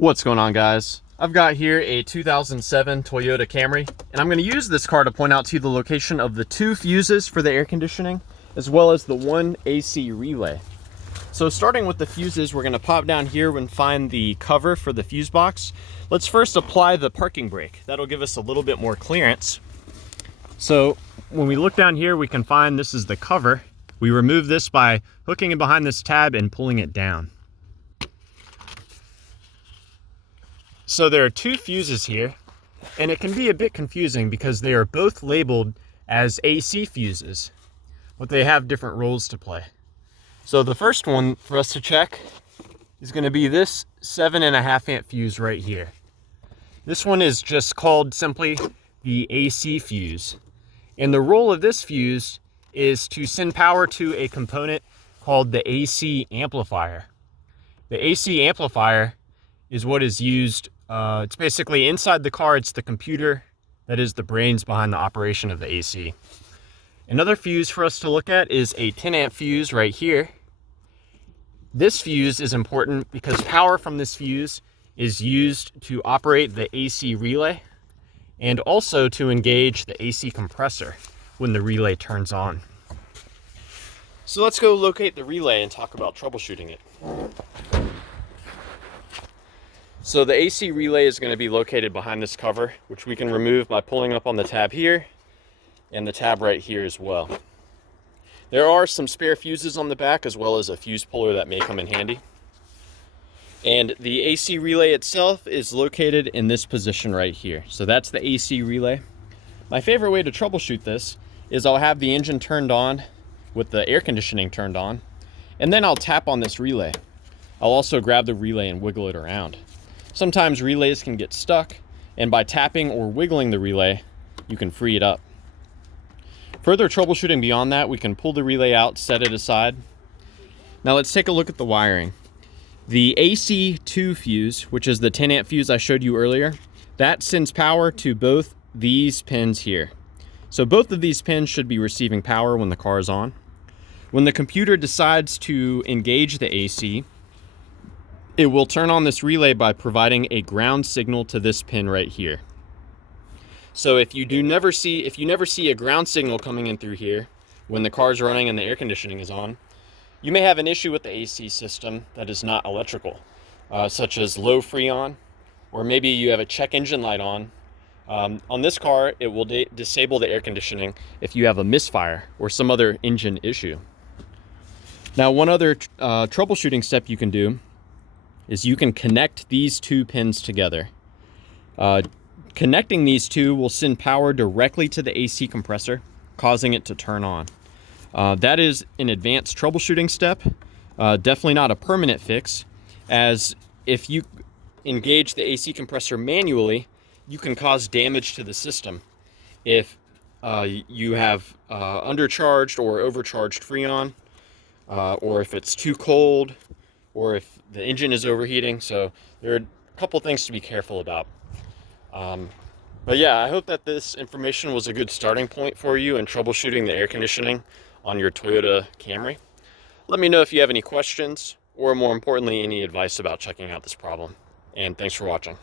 What's going on, guys? I've got here a 2007 Toyota Camry, and I'm going to use this car to point out to you the location of the 2 fuses for the air conditioning, as well as the 1 AC relay. So starting with the fuses, we're going to pop down here and find the cover for the fuse box. Let's first apply the parking brake. That'll give us a little bit more clearance. So when we look down here, we can find this is the cover. We remove this by hooking it behind this tab and pulling it down. So there are 2 fuses here, and it can be a bit confusing because they are both labeled as AC fuses, but they have different roles to play. So the first one for us to check is going to be this 7.5 amp fuse right here. This one is just called simply the AC fuse. And the role of this fuse is to send power to a component called the AC amplifier. The AC amplifier is what is used. It's basically inside the car. It's the computer that is the brains behind the operation of the AC. Another fuse for us to look at is a 10 amp fuse right here. This fuse is important because power from this fuse is used to operate the AC relay and also to engage the AC compressor when the relay turns on. So let's go locate the relay and talk about troubleshooting it. So the AC relay is going to be located behind this cover, which we can remove by pulling up on the tab here and the tab right here as well. There are some spare fuses on the back, as well as a fuse puller that may come in handy. And the AC relay itself is located in this position right here. So that's the AC relay. My favorite way to troubleshoot this is I'll have the engine turned on with the air conditioning turned on, and then I'll tap on this relay. I'll also grab the relay and wiggle it around. Sometimes relays can get stuck, and by tapping or wiggling the relay, you can free it up. Further troubleshooting beyond that, we can pull the relay out, set it aside. Now let's take a look at the wiring. The AC2 fuse, which is the 10 amp fuse I showed you earlier, that sends power to both these pins here. So both of these pins should be receiving power when the car is on. When the computer decides to engage the AC, it will turn on this relay by providing a ground signal to this pin right here. So if you never see a ground signal coming in through here when the car is running and the air conditioning is on, you may have an issue with the AC system that is not electrical, such as low freon, or maybe you have a check engine light on. On this car, it will disable the air conditioning if you have a misfire or some other engine issue. Now, one other troubleshooting step you can do is you can connect these 2 pins together. Connecting these 2 will send power directly to the AC compressor, causing it to turn on. That is an advanced troubleshooting step, definitely not a permanent fix, as if you engage the AC compressor manually, you can cause damage to the system. If you have undercharged or overcharged freon, or if it's too cold, or if the engine is overheating. So there are a couple things to be careful about. But yeah, I hope that this information was a good starting point for you in troubleshooting the air conditioning on your Toyota Camry. Let me know if you have any questions, or more importantly, any advice about checking out this problem. And thanks for watching.